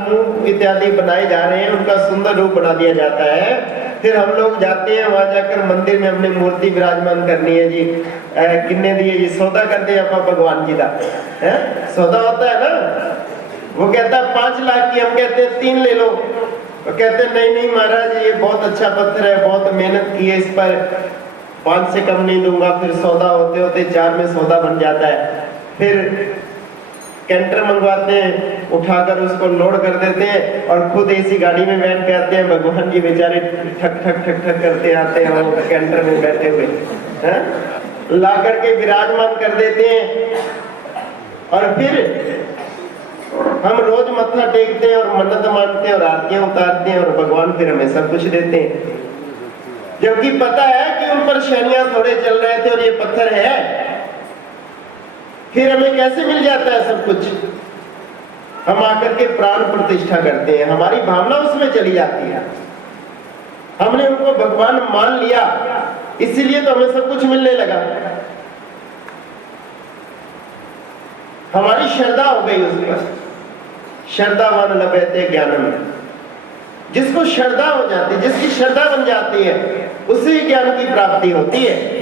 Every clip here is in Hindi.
मुंह इत्यादि बनाए जा रहे हैं, उनका सुंदर रूप बना दिया जाता है। फिर हम लोग जाते हैं वहां जाकर मंदिर में हमने मूर्ति विराजमान करनी है जी, किन्ने दिए जी, सौदा करते हैं आप भगवान जी का है, सौदा होता है ना। वो कहता है 5 लाख की, हम कहते हैं 3 ले लो। वो कहते हैं नहीं नहीं महाराज ये बहुत अच्छा पत्थर है, बहुत मेहनत की है इस पर, 5 से कम नहीं दूंगा। फिर सौदा होते होते 4 में सौदा बन जाता है। फिर कैंटर मंगवाते हैं, उठाकर उसको लोड कर देते हैं और खुद ऐसी गाड़ी में बैठ के आते हैं। भगवान जी बेचारे ठक ठक ठक ठक करते आते हैं वो कैंटर में बैठे हुए हैं, ला करके विराजमान कर देते हैं। और फिर हम रोज मत्था टेकते हैं और मन्नत मानते हैं और आरतियां उतारते हैं और भगवान फिर हमें सब कुछ देते हैं, जबकि पता है कि उन पर शैनियां थोड़े चल रहे थे और ये पत्थर है। फिर हमें कैसे मिल जाता है सब कुछ? हम आकर के प्राण प्रतिष्ठा करते हैं, हमारी भावना उसमें चली जाती है, हमने उनको भगवान मान लिया, इसीलिए तो हमें सब कुछ मिलने लगा। हमारी श्रद्धा हो गई उस पर। श्रद्धावान लभते ज्ञानम, जिसको श्रद्धा हो जाती है, जिसकी श्रद्धा बन जाती है, उसी ज्ञान की प्राप्ति होती है।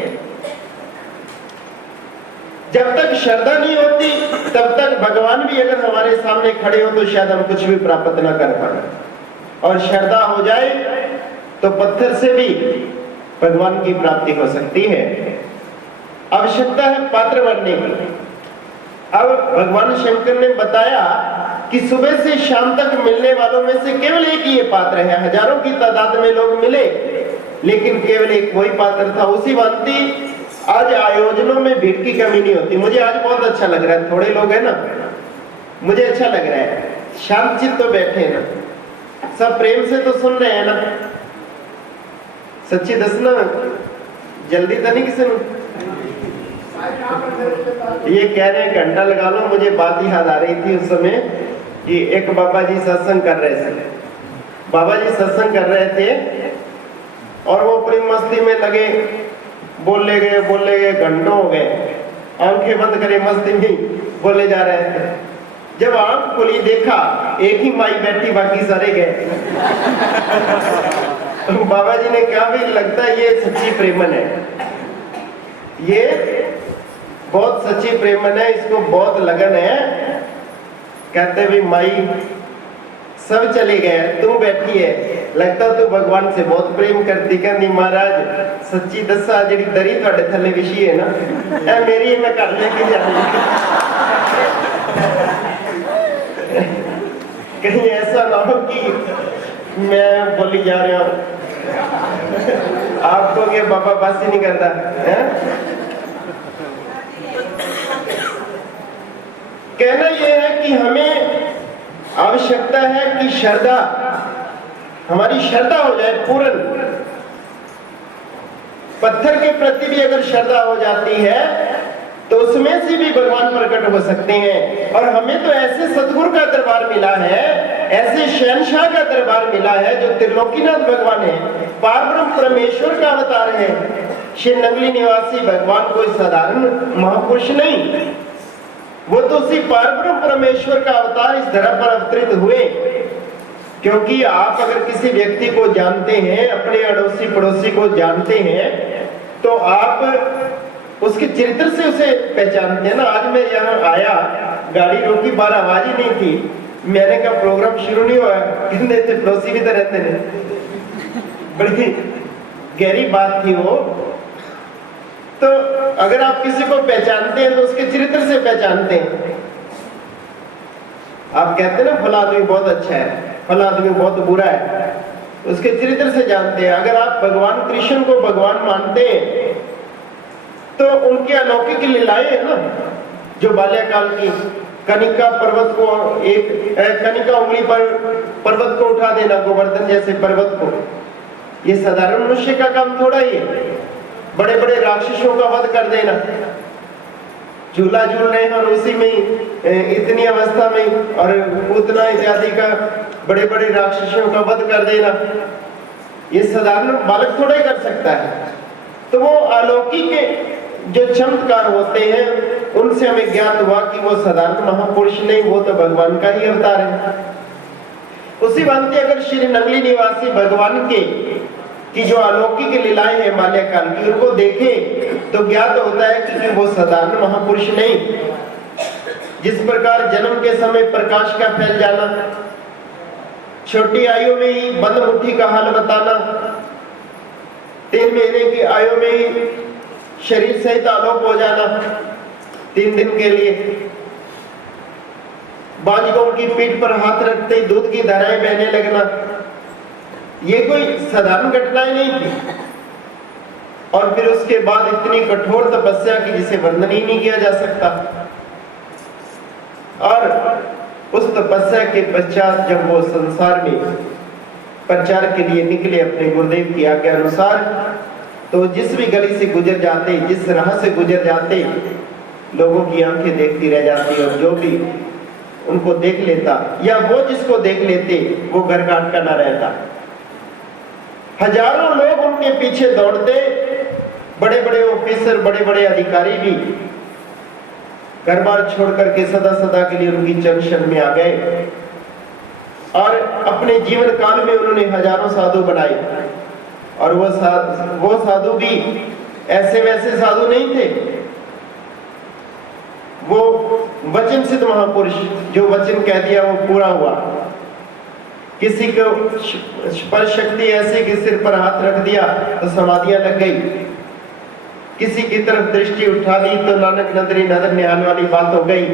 जब तक श्रद्धा नहीं होती तब तक भगवान भी अगर हमारे सामने खड़े हो तो शायद हम कुछ भी प्राप्त ना कर पाए। और श्रद्धा हो जाए तो पत्थर से भी भगवान की प्राप्ति हो सकती है। आवश्यकता है पात्र बनने की। अब भगवान शंकर ने बताया कि सुबह से शाम तक मिलने वालों में से केवल एक ही ये पात्र है। हजारों की तादाद में लोग मिले लेकिन केवल एक वही पात्र था। उसी भांति आज आयोजनों में भीड़ की कमी नहीं होती। मुझे आज बहुत अच्छा लग रहा है, थोड़े लोग हैं ना, मुझे अच्छा लग रहा है, शांत चित्त तो बैठे हैं ना, सब प्रेम से तो सुन रहे हैं ना। सच्ची दसना, जल्दी तो नहीं किसी ने? ये कह रहे हैं घंटा लगा लो। मुझे बात याद आ रही थी उस समय कि एक बाबा जी सत्संग कर रहे थे। बाबा जी सत्संग कर रहे थे और वो अपनी मस्ती में लगे, बोले गए, घंटों हो गए, आंखें बंद करे मस्ती में बोले जा रहे थे। जब आंख खोली देखा एक ही माई बैठी, बाकी सारे गए। तो बाबा जी ने कहा भी लगता है ये सच्ची प्रेमन है, ये बहुत सच्ची प्रेमन है, इसको बहुत लगन है। कहते भी माई सब चले गए, तू बैठी है, लगता तू भगवान से बहुत प्रेम करती। कहती महाराज सच्ची दसा जी दरी थोड़े थले विछी है ना, ऐ मेरी मैं कर लेके जानी। कहीं ऐसा ना हो कि मैं बोली जा रहा हूं आपको कि बाबा बात ही नहीं करता है। कहना यह है कि हमें आवश्यकता है कि श्रद्धा, हमारी श्रद्धा हो जाए पूर्ण। पत्थर के प्रति भी अगर श्रद्धा हो जाती है तो उसमें से भी भगवान प्रकट हो सकते हैं। और हमें तो ऐसे सतगुरु का दरबार मिला है, ऐसे शहनशाह का दरबार मिला है जो त्रिलोकीनाथ भगवान है, पारब्रह्म परमेश्वर का अवतार है। श्री नंगली निवासी भगवान कोई साधारण महापुरुष नहीं, वो तो उसी पारब्रह्म परमेश्वर का अवतार इस धरा पर अवतरित हुए। क्योंकि आप अगर किसी व्यक्ति को जानते हैं, अपने अड़ोसी पड़ोसी को जानते हैं, तो आप उसके चरित्र से उसे पहचानते हैं ना। आज मैं यहाँ आया, गाड़ी रोकी, 12 आवाज ही नहीं थी, मैंने कहा प्रोग्राम शुरू नहीं हुआ, कहते थे पड़ोसी भी तो रहते हैं। बड़ी गहरी बात थी वो। तो अगर आप किसी को पहचानते हैं तो उसके चरित्र से पहचानते हैं। आप कहते हैं ना फला आदमी बहुत अच्छा है, फला आदमी बहुत बुरा है, उसके चरित्र से जानते हैं। अगर आप भगवान कृष्ण को भगवान मानते हैं तो उनके अलौकिक लीलाएं है ना, जो बाल्यकाल की कनिका पर्वत को, एक कनिका उंगली पर पर्वत को उठा देना, गोवर्धन जैसे पर्वत को, ये साधारण मनुष्य का काम थोड़ा ही है। बड़े बड़े राक्षसों का वध कर देना, झूला झूल रहे हैं और उसी में इतनी अवस्था में और उतना इत्यादि का बड़े बड़े राक्षसों का वध कर देना, ये साधारण बालक थोड़ा ही कर सकता है। तो वो अलौकिक जो चमत्कार होते हैं उनसे हमें ज्ञात हुआ कि वो साधारण महापुरुष नहीं, वो तो भगवान का ही अवतार है। उसी भांति अगर श्री नंगली निवासी भगवान के की जो अलौकिक लीलाएं हैं बाल्यकाल की, उनको देखें तो ज्ञात होता है कि वो साधारण महापुरुष नहीं। जिस प्रकार जन्म के समय प्रकाश का फैल जाना, छोटी आयु में ही बंद मुट्ठी का हाल बताना, 3 महीने की आयु में ही शरीर सहित आलोप हो जाना 3 दिन के लिए, बालिकाओं की पीठ पर हाथ रखते ही दूध की धाराएं बहने लगना, ये कोई साधारण घटनाएं नहीं थी। और फिर उसके बाद इतनी कठोर तपस्या की जिसे वर्णन ही नहीं किया जा सकता। और उस तपस्या के पश्चात जब वो संसार में प्रचार के लिए निकले अपने गुरुदेव की आज्ञा अनुसार, तो जिस भी गली से गुजर जाते, जिस राह से गुजर जाते, लोगों की आंखें देखती रह जाती और जो भी उनको देख लेता या वो जिसको देख लेते वो घर का अटका न रहता। हजारों लोग उनके पीछे दौड़ते, बड़े बड़े ऑफिसर, बड़े बड़े अधिकारी भी घर बार छोड़ करके सदा सदा के लिए उनकी चरण शरण में आ गए। और अपने जीवन काल में उन्होंने हजारों साधु बनाए। और वो साधु भी ऐसे वैसे साधु नहीं थे, वो वचन सिद्ध महापुरुष, जो वचन कह दिया वो पूरा हुआ। किसी को स्पर्श शक्ति ऐसी कि सिर पर हाथ रख दिया तो समाधियां लग गई, किसी की तरफ दृष्टि उठा दी तो नानक नदरी नजर निहाल वाली बात हो गई।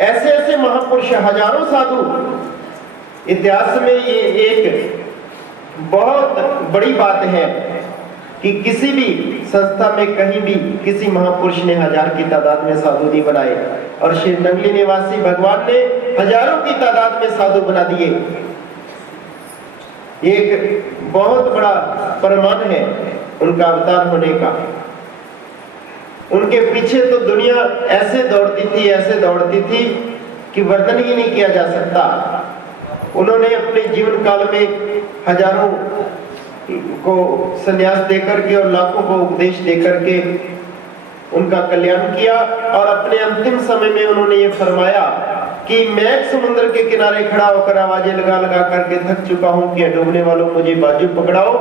ऐसे ऐसे महापुरुष, हजारों साधु। इतिहास में ये एक बहुत बड़ी बात है कि किसी भी संस्था में कहीं भी किसी महापुरुष ने 1000 की तादाद में साधु नहीं बनाए, और श्री नंगली निवासी भगवान ने हजारों की तादाद में साधु बना दिए। एक बहुत बड़ा प्रमाण है उनका अवतार होने का। उनके पीछे तो दुनिया ऐसे दौड़ती थी कि वर्णन ही नहीं किया जा सकता। उन्होंने अपने जीवन काल में हजारों को संन्यास देकर के और लाखों को उपदेश देकर के उनका कल्याण किया। और अपने अंतिम समय में उन्होंने ये फरमाया कि मैं समुद्र के किनारे खड़ा होकर आवाजें लगा लगा करके थक चुका हूं कि डूबने वालों मुझे बाजू पकड़ाओ।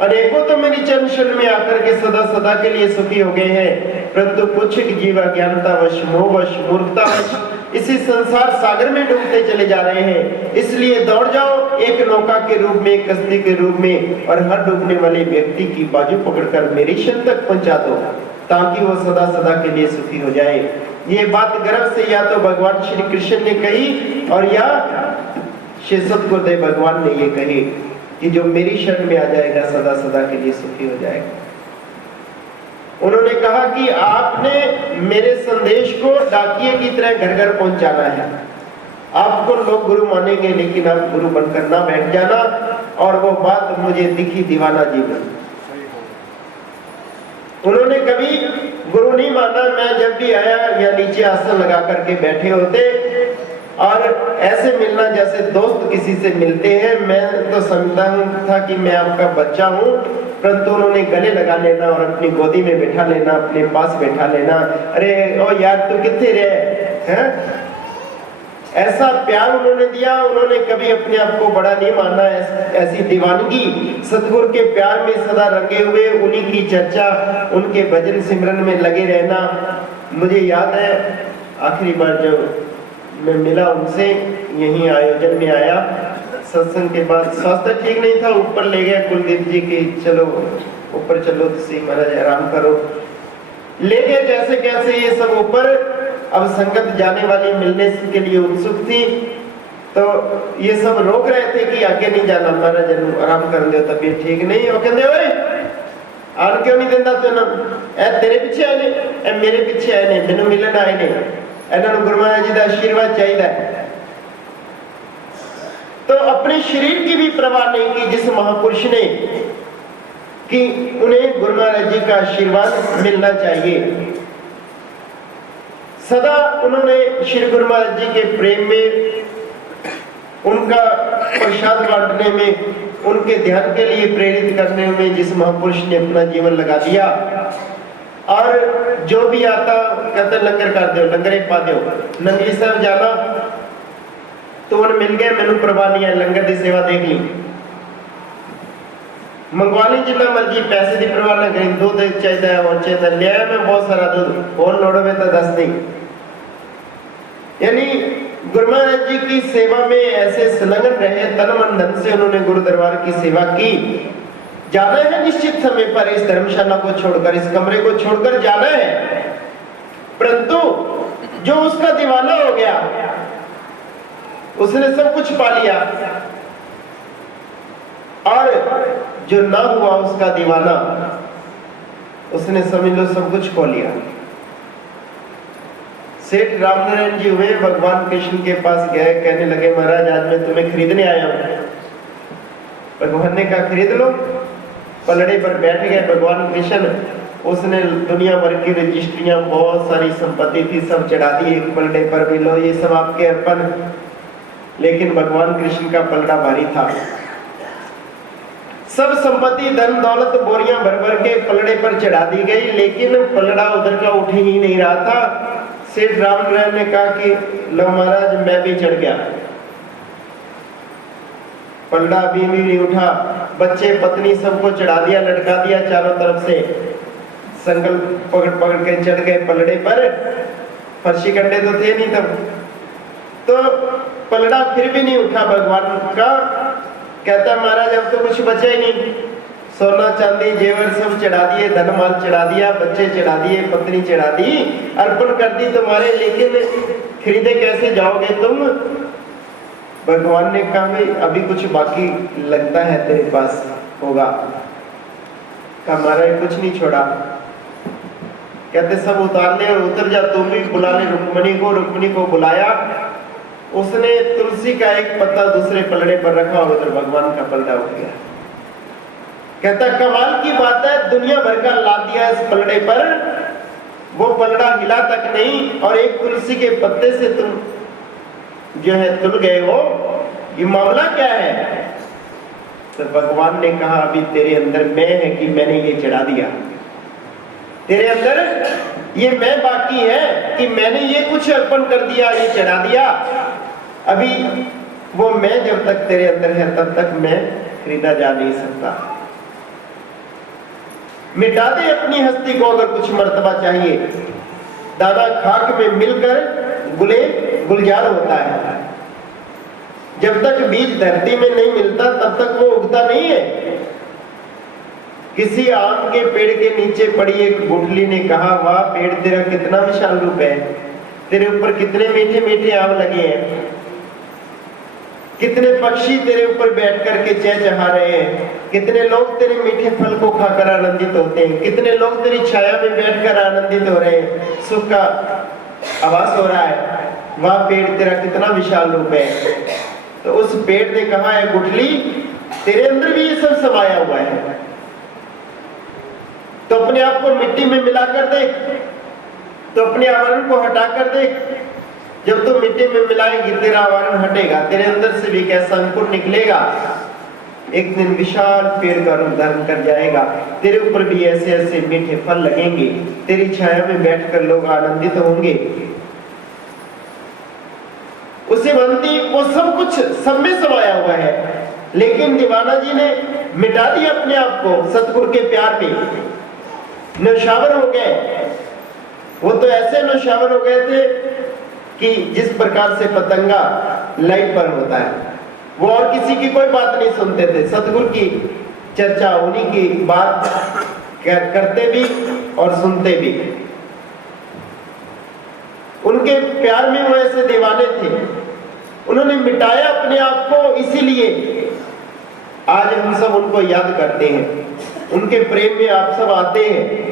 अनेकों तो मेरी चरण शरण में आकर के सदा सदा के लिए सुखी हो गए हैं, परंतु कुछ जीव अज्ञानतावश, मोहवश, मूर्खतावश इसी संसार सागर में डूबते चले जा रहे हैं। इसलिए दौड़ जाओ एक नौका के रूप में, एक कश्ती के रूप में, और हर डूबने वाले व्यक्ति की बाजू पकड़कर मेरी शरण तक पहुंचा दो, ताकि वो सदा सदा के लिए सुखी हो जाए। ये बात गर्व से या तो भगवान श्री कृष्ण ने कही और या श्री सद्गुरुदेव भगवान ने ये कही कि जो मेरी शरण में आ जाएगा सदा सदा के लिए सुखी हो जाएगा। उन्होंने कहा कि आपने मेरे संदेश को डाकिये की तरह घर घर पहुंचाना है। आपको लोग गुरु मानेंगे, लेकिन आप गुरु बनकर ना बैठ जाना। और वो बात मुझे दिखी दीवाना जीवन। उन्होंने कभी गुरु नहीं माना। मैं जब भी आया या नीचे आसन लगा करके बैठे होते और ऐसे मिलना जैसे दोस्त किसी से मिलते हैं। मैं तो समझता था कि मैं आपका बच्चा हूँ, परंतु उन्होंने गले लगा लेना और अपनी गोदी में बैठा लेना, अपने पास बैठा लेना। अरे ओ यार तू कितने रहे हैं, ऐसा प्यार उन्होंने दिया। उन्होंने कभी अपने आप को बड़ा नहीं माना। ऐसी दीवानगी, सतगुरु के प्यार में सदा रंगे हुए, उन्हीं की चर्चा, उनके भजन सिमरन में लगे रहना। मुझे याद है आखिरी बार जब मैं मिला उनसे, यहीं आयोजन में आया, सत्संग के बाद स्वास्थ्य ठीक नहीं था, ऊपर ले गया कुलदीप जी की, चलो ऊपर चलो तो महाराज आराम करो। ले गए जैसे कैसे ये सब ऊपर। अब संगत जाने वाली मिलने के लिए उत्सुक थी, तो ये सब रोक रहे थे कि आगे नहीं जाना, महाराज आराम कर दो, तबीयत ठीक नहीं। वो कहते ओए आन क्यों नहीं देता तेन, ए तेरे पीछे आए ने, ए मेरे पीछे आए ने, मैनू मिलन आए ने, इन्होंने गुरु महाराज जी का आशीर्वाद चाहिए। तो अपने शरीर की भी परवाह नहीं की जिस महापुरुष ने, कि उन्हें गुरु महाराज जी का आशीर्वाद मिलना चाहिए। सदा उन्होंने श्री गुरु महाराज जी के प्रेम में, उनका प्रसाद बांटने में, उनके ध्यान के लिए प्रेरित करने में जिस महापुरुष ने अपना जीवन लगा दिया। और जो भी आता कहते लंगर कर दो, लंगर एक पा दो। नंगली साहब जाना तो उन्हें मिल गया, मैनू परवाह नहीं है, लंगर की सेवा देख ली, मंगवा ली जितना मर्जी, पैसे की परवाह ना करी, दूध चाहिए और चाहिए, लिया मैं बहुत सारा दूध, और लोड़ में तो 10 नहीं। यानी गुरु महाराज जी की सेवा में ऐसे संलग्न रहे, तन मन धन से उन्होंने गुरु दरबार की सेवा की। जाना है निश्चित समय पर, इस धर्मशाला को छोड़कर, इस कमरे को छोड़कर जाना है, परंतु जो उसका दीवाना हो गया, उसने सब कुछ पा लिया, और जो ना हुआ उसका दीवाना, उसने समझ लो सब कुछ खो लिया। सेठ रामनारायण जी हुए, भगवान कृष्ण के पास गए, कहने लगे महाराज आज मैं तुम्हें खरीदने आया हूं। भगवान ने कहा खरीद लो। पलड़े पर बैठ गए भगवान कृष्ण, उसने दुनिया भर की रजिस्ट्रियां, बहुत सारी संपत्ति थी, सब चढ़ा दी एक पलड़े पर, भी लो ये सब आपके अर्पण। लेकिन भगवान कृष्ण का पलड़ा भारी था, सब संपत्ति धन दौलत बोरियां भर भर के पलड़े पर चढ़ा दी गई, लेकिन पलड़ा उधर का उठ ही नहीं रहा था। सेठ रामनारायण ने कहा कि लो महाराज मैं भी चढ़ गया, पलड़ा भी नहीं उठा, बच्चे पत्नी सबको चढ़ा दिया, लटका दिया चारों तरफ से, संकल्प पकड़ पकड़ के चढ़ गए पलड़े पर। फर्शी कंडे तो थे नहीं तब, तो पलड़ा फिर भी नहीं उठा भगवान का। कहता महाराज अब तो कुछ बचा ही नहीं, सोना चांदी जेवर सब चढ़ा दिए, धन माल चढ़ा दिया, बच्चे चढ़ा दिए, पत्नी चढ़ा दी, अर्पण कर दी तुम्हारे, लेकिन खरीदे कैसे जाओगे तुम? भगवान ने कहा भाई अभी कुछ बाकी लगता है तेरे पास होगा। कहा महाराज कुछ नहीं छोड़ा। कहते सब उतार ले और उतर जा, तुम भी बुला ले रुक्मणी को। रुक्मणी को बुलाया, उसने तुलसी का एक पत्ता दूसरे पलड़े पर रखा और उधर भगवान का पलड़ा उठ गया। कहता कमाल की बात है, दुनिया भर का लाद दिया इस पलड़े पर, वो पलड़ा हिला तक नहीं, और एक तुलसी के पत्ते से तुम जो है तुल गए हो, ये मामला क्या है? तो भगवान ने कहा अभी तेरे अंदर मैं है कि मैंने ये चढ़ा दिया, तेरे अंदर ये मैं बाकी है कि मैंने ये कुछ अर्पण कर दिया, ये चढ़ा दिया। अभी वो मैं जब तक तेरे अंदर है तब तक मैं खरीदा जा नहीं सकता। मिटा दे अपनी हस्ती को अगर कुछ मर्तबा चाहिए। दाना खाक में मिलकर गुले गुलजार होता है, जब तक बीज धरती में नहीं मिलता तब तक वो उगता नहीं है। किसी आम के पेड़ के नीचे पड़ी एक गुठली ने कहा वाह पेड़ तेरा कितना विशाल रूप है, तेरे ऊपर कितने मीठे मीठे आम लगे हैं, कितने पक्षी तेरे ऊपर बैठ करके चहचहा रहे हैं, कितने लोग तेरे मीठे फल को खाकर आनंदित होते हैं, कितने लोग तेरी छाया में बैठकर आनंदित हो रहे हैं, सुख का आभास हो रहा है, वाह पेड़ तेरा कितना विशाल रूप है। तो उस पेड़ ने कहा है गुठली तेरे अंदर भी ये सब समाया हुआ है, तो अपने आप को मिट्टी में मिलाकर देख, तो अपने आवरण को हटाकर देख। जब तू मिट्टी में मिलाएगी तेरा आवरण हटेगा, तेरे अंदर से भी कैसा अंकुर निकलेगा, एक दिन विशाल पेड़ का रूप धारण कर जाएगा, तेरे ऊपर भी ऐसे ऐसे मीठे फल लगेंगे, तेरी छाया में बैठकर लोग आनंदित होंगे। उसे बनती वो सब कुछ सब में समाया हुआ है, लेकिन दीवाना जी ने मिटा दिया अपने आप को सतगुरु के प्यार में, नौशावर हो गए। वो तो ऐसे नौशावर हो गए थे कि जिस प्रकार से पतंगा लाइट पर होता है, वो और किसी की कोई बात नहीं सुनते थे, सतगुरु की चर्चा उन्हीं की बात करते भी और सुनते भी। उनके प्यार में वो ऐसे दीवाने थे, उन्होंने मिटाया अपने आप को, इसीलिए आज हम सब उनको याद करते हैं, उनके प्रेम में आप सब आते हैं।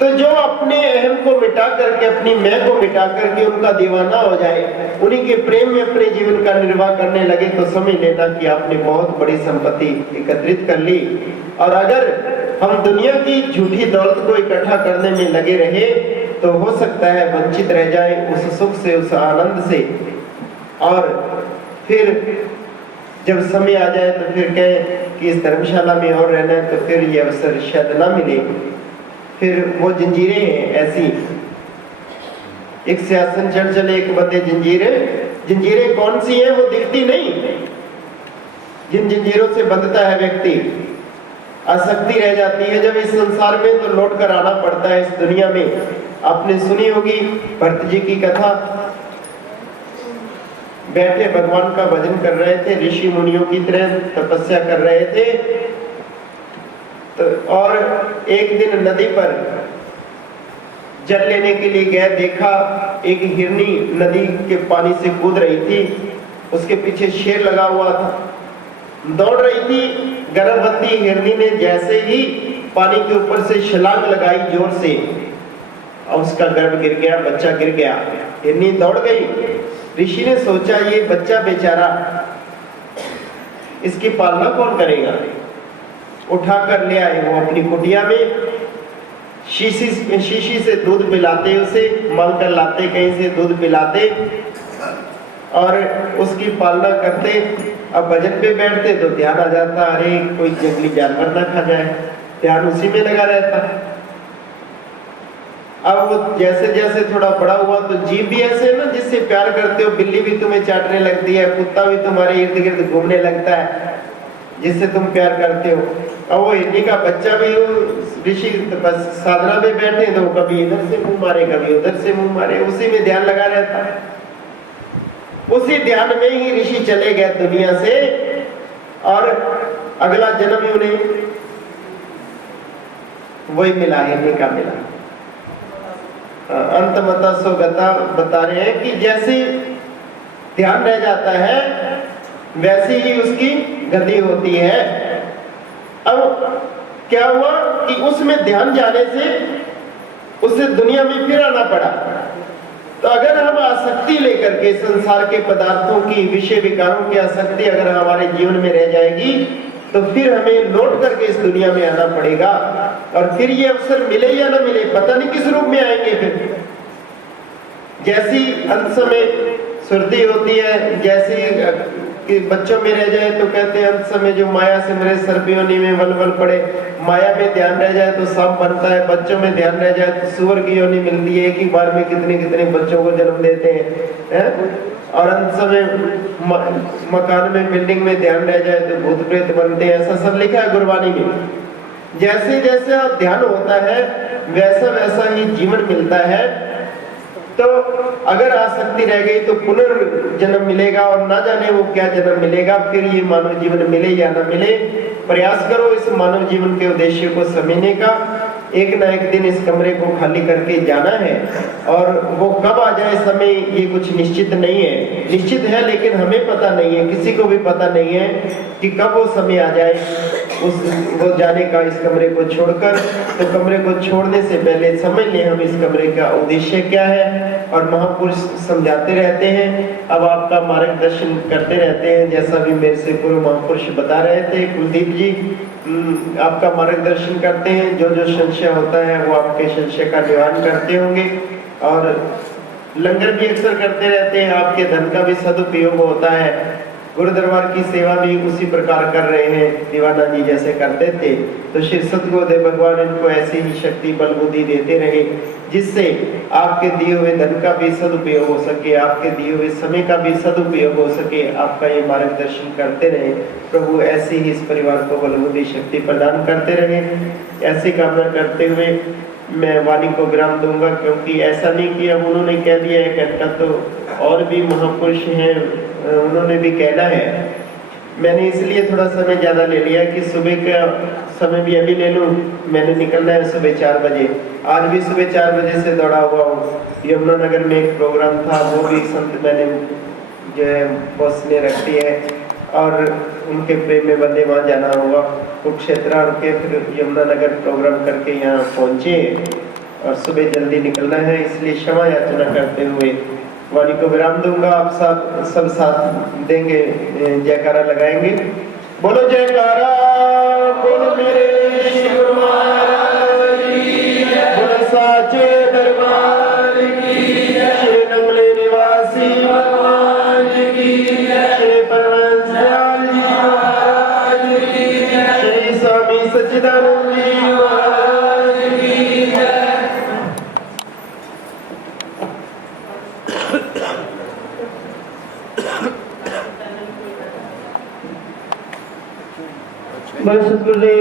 तो जो अपने अहम को मिटा करके, अपनी मैं को मिटा करके उनका दीवाना हो जाए, उन्हीं के प्रेम में अपने जीवन का निर्वाह करने लगे, तो समझ लेना कि आपने बहुत बड़ी संपत्ति एकत्रित कर ली। और अगर हम दुनिया की झूठी दौलत को इकट्ठा करने में लगे रहे तो हो सकता है वंचित रह जाए उस सुख से, उस आनंद से, और फिर जब समय आ जाए तो फिर कहें कि इस धर्मशाला में और रहना है, तो फिर ये अवसर शायद ना मिले। फिर वो जंजीरें हैं ऐसी, एक सियासन चढ़ चले एक बंदे जंजीरें जंजीरें कौन सी हैं वो दिखती नहीं। जिन जंजीरों से बंधता है व्यक्ति, आसक्ति रह जाती है जब इस संसार में, तो लौट कर आना पड़ता है इस दुनिया में। आपने सुनी होगी भरत जी की कथा, बैठे भगवान का भजन कर रहे थे, ऋषि मुनियों की तरह तपस्या कर रहे थे। तो और एक दिन नदी पर जल लेने के लिए गए, देखा एक हिरनी नदी के पानी से कूद रही थी, उसके पीछे शेर लगा हुआ था, दौड़ रही थी। गर्भवती हिरनी ने जैसे ही पानी के ऊपर से छलांग लगाई जोर से, और उसका गर्भ गिर गया, बच्चा गिर गया। हिरनी दौड़ गई। ऋषि ने सोचा ये बच्चा बेचारा, इसकी पालना कौन करेगा। उठा कर ले आए वो अपनी कुटिया में, शीशी से दूध पिलाते, उसे मांग कर लाते, कहीं से दूध पिलाते और उसकी पालना करते। अब भजन पे बैठते तो ध्यान आ जाता, अरे कोई जंगली जानवर ना खा जाए, ध्यान उसी में लगा रहता। अब वो जैसे जैसे थोड़ा बड़ा हुआ तो जीव भी ऐसे ना, जिससे प्यार करते हो, बिल्ली भी तुम्हें चाटने लगती है, कुत्ता भी तुम्हारे इर्द गिर्द घूमने लगता है, जिससे तुम प्यार करते हो। और वो हिरनी का बच्चा भी, ऋषि साधना में बैठे तो कभी इधर से मुंह मारे, कभी उधर से मुंह मारे, उसी में ध्यान लगा रहता। उसी ध्यान में ही ऋषि चले गए दुनिया से, और अगला जन्म ही उन्हें वही मिला, हिरनी का मिला। अंतमता सोगता बता रहे हैं कि जैसे ध्यान रह जाता है वैसी ही उसकी गति होती है। अब क्या हुआ कि उसमें ध्यान जाने से उसे दुनिया में फिर आना पड़ा। तो अगर हम आसक्ति लेकर के संसार के पदार्थों की, विषय विकारों की आसक्ति अगर हमारे जीवन में रह जाएगी, तो फिर हमें लौट करके इस दुनिया में आना पड़ेगा। और फिर ये अवसर मिले या ना मिले, पता नहीं किस रूप में आएंगे। फिर जैसी अंत समय सुरती होती है, जैसी कि बच्चों में रह जाए तो कहते हैं अंत समय जो माया से मेरे सर्पियोनी में वल पड़े, माया में ध्यान रह जाए तो सांप बनता है, बच्चों में ध्यान रह जाए तो सुअर की योनि मिलती है, एक ही बार में कितने कितने बच्चों को जन्म देते हैं। और अंत समय मकान में, बिल्डिंग में ध्यान रह जाए तो भूत प्रेत बनते हैं। ऐसा सब लिखा है गुरबानी में। जैसे जैसे ध्यान होता है वैसा वैसा ही जीवन मिलता है। तो अगर आसक्ति रह गई तो पुनर्जन्म मिलेगा, और ना जाने वो क्या जन्म मिलेगा। फिर ये मानव जीवन मिले या ना मिले, प्रयास करो इस मानव जीवन के उद्देश्य को समझने का। एक ना एक दिन इस कमरे को खाली करके जाना है, और वो कब आ जाए समय ये कुछ निश्चित नहीं है। निश्चित है लेकिन हमें पता नहीं है, किसी को भी पता नहीं है कि कब वो समय आ जाए वो जाने का इस कमरे को छोड़कर। तो कमरे को छोड़ने से पहले समझ लें हम इस कमरे का उद्देश्य क्या है। और महापुरुष समझाते रहते हैं, अब आपका मार्गदर्शन करते रहते हैं। जैसा भी मेरे से पूर्व महापुरुष बता रहे थे, कुलदीप जी आपका मार्गदर्शन करते हैं। जो जो संशय होता है वो आपके संशय का निवारण करते होंगे। और लंगर भी अक्सर करते रहते हैं, आपके धन का भी सदुपयोग होता है। गुरु दरबार की सेवा भी उसी प्रकार कर रहे हैं, दीवाना जी जैसे करते थे। तो श्री सतगुरुदेव भगवान इनको ऐसी ही शक्ति बल बुद्धि देते रहे, जिससे आपके दिए हुए धन का भी सदुपयोग हो सके, आपके दिए हुए समय का भी सदुपयोग हो सके। आपका ये मार्गदर्शन करते रहे प्रभु, ऐसे ही इस परिवार को बल बुद्धि शक्ति प्रदान करते रहे। ऐसी कामना करते हुए मैं वाणी को विराम दूंगा, क्योंकि ऐसा नहीं कि अब उन्होंने कह दिया 1 घंटा, तो और भी महापुरुष हैं, उन्होंने भी कहना है। मैंने इसलिए थोड़ा समय ज़्यादा ले लिया कि सुबह का समय भी अभी ले लूँ। मैंने निकलना है सुबह 4 बजे। आज भी सुबह 4 बजे से दौड़ा हुआ हूँ। यमुनानगर में एक प्रोग्राम था, वो भी संत मैंने जो है बॉस ने रख दी है, और उनके प्रेम में बंदे वहाँ जाना होगा। कुरुक्षेत्र के फिर यमुनानगर प्रोग्राम करके यहाँ पहुँचे, और सुबह जल्दी निकलना है, इसलिए क्षमा याचना करते हुए वाणी को विराम दूंगा। आप सब साथ देंगे, जयकारा लगाएंगे। बोलो जयकारा, बोलो मेरे शिव महाराज की जय, बोलो साचे दरबार की जय, श्री नंगले निवासी भगवान की जय, श्री परमहंस दयाल जी महाराज की जय, श्री स्वामी सच्चिदानंद जी महाराज की जय। बोलो सतगुरुदेव